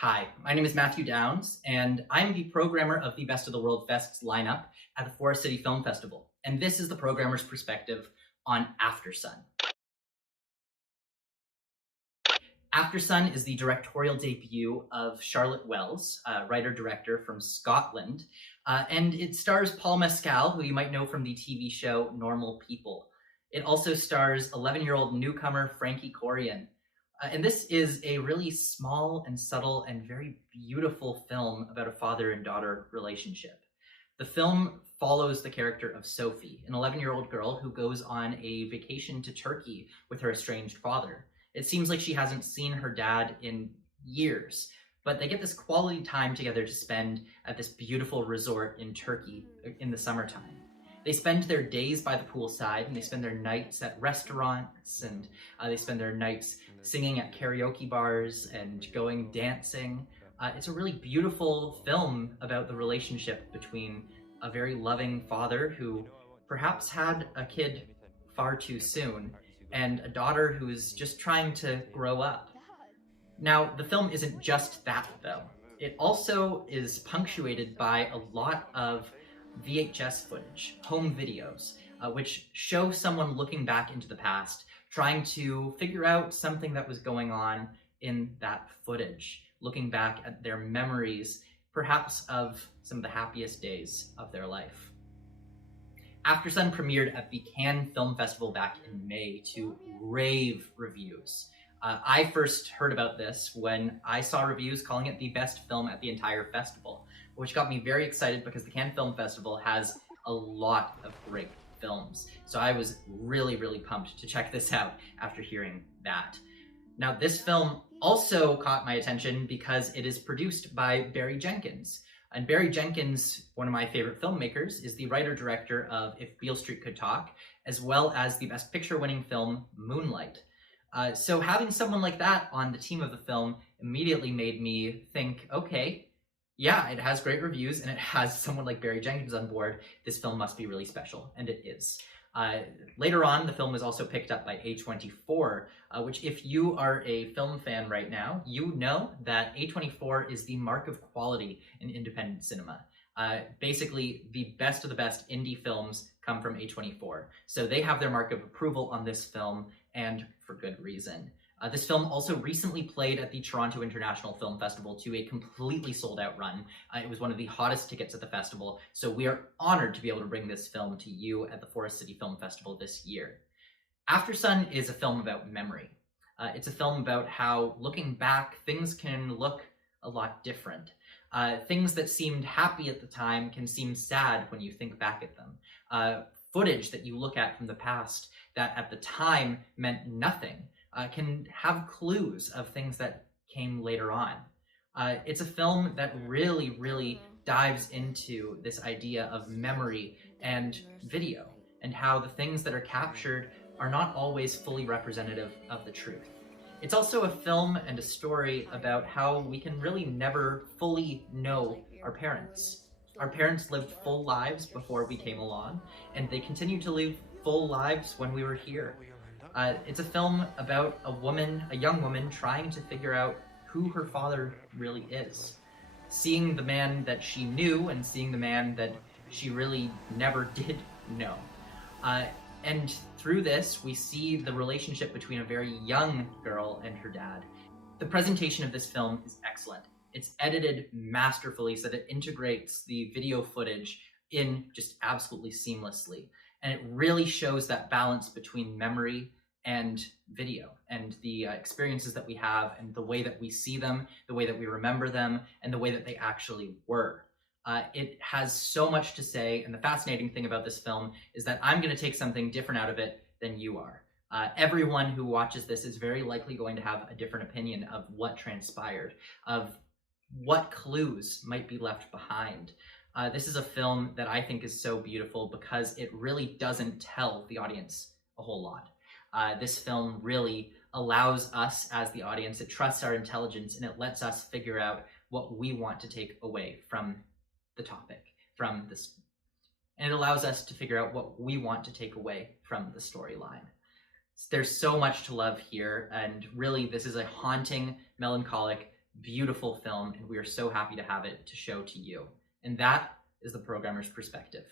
Hi, my name is Matthew Downs, and I'm the programmer of the Best of the World Fest's lineup at the Forest City Film Festival. And this is the programmer's perspective on AFTERSUN. AFTERSUN is the directorial debut of Charlotte Wells, a writer-director from Scotland, and it stars Paul Mescal, who you might know from the TV show Normal People. It also stars 11-year-old newcomer Frankie Corian. And this is a really small and subtle and very beautiful film about a father and daughter relationship. The film follows the character of Sophie, an 11-year-old girl who goes on a vacation to Turkey with her estranged father. It seems like she hasn't seen her dad in years, but they get this quality time together to spend at this beautiful resort in Turkey in the summertime. They spend their days by the poolside, and they spend their nights at restaurants, and they spend their nights singing at karaoke bars and going dancing. It's a really beautiful film about the relationship between a very loving father who perhaps had a kid far too soon, and a daughter who is just trying to grow up. Now, the film isn't just that, though. It also is punctuated by a lot of VHS footage, home videos, which show someone looking back into the past, trying to figure out something that was going on in that footage, looking back at their memories, perhaps of some of the happiest days of their life. AFTERSUN premiered at the Cannes Film Festival back in May to rave reviews. I first heard about this when I saw reviews calling it the best film at the entire festival, which got me very excited because the Cannes Film Festival has a lot of great films. So I was really, really pumped to check this out after hearing that. Now, this film also caught my attention because it is produced by Barry Jenkins. And Barry Jenkins, one of my favorite filmmakers, is the writer-director of If Beale Street Could Talk, as well as the Best Picture-winning film Moonlight. So having someone like that on the team of the film immediately made me think, okay, yeah, it has great reviews and it has someone like Barry Jenkins on board. This film must be really special, and it is. Later on, the film was also picked up by A24, which if you are a film fan right now, you know that A24 is the mark of quality in independent cinema. Basically, the best of the best indie films come from A24. So they have their mark of approval on this film, and for good reason. This film also recently played at the Toronto International Film Festival to a completely sold-out run. It was one of the hottest tickets at the festival, so we are honored to be able to bring this film to you at the Forest City Film Festival this year. AFTERSUN is a film about memory. It's a film about how, looking back, things can look a lot different. Things that seemed happy at the time can seem sad when you think back at them. Footage that you look at from the past that at the time meant nothing can have clues of things that came later on. It's a film that really, really dives into this idea of memory and video, and how the things that are captured are not always fully representative of the truth. It's also a film and a story about how we can really never fully know our parents. Our parents lived full lives before we came along, and they continue to live full lives when we were here. It's a film about a young woman trying to figure out who her father really is. Seeing the man that she knew and seeing the man that she really never did know. And through this, we see the relationship between a very young girl and her dad. The presentation of this film is excellent. It's edited masterfully so that it integrates the video footage in just absolutely seamlessly. And it really shows that balance between memory and video, and the experiences that we have, and the way that we see them, the way that we remember them, and the way that they actually were. It has so much to say, and the fascinating thing about this film is that I'm going to take something different out of it than you are. Everyone who watches this is very likely going to have a different opinion of what transpired, of what clues might be left behind. This is a film that I think is so beautiful because it really doesn't tell the audience a whole lot. This film really allows us as the audience, it trusts our intelligence, and it lets us figure out what we want to take away from the topic, from this. And it allows us to figure out what we want to take away from the storyline. There's so much to love here, and really this is a haunting, melancholic, beautiful film, and we are so happy to have it to show to you. And that is the programmer's perspective.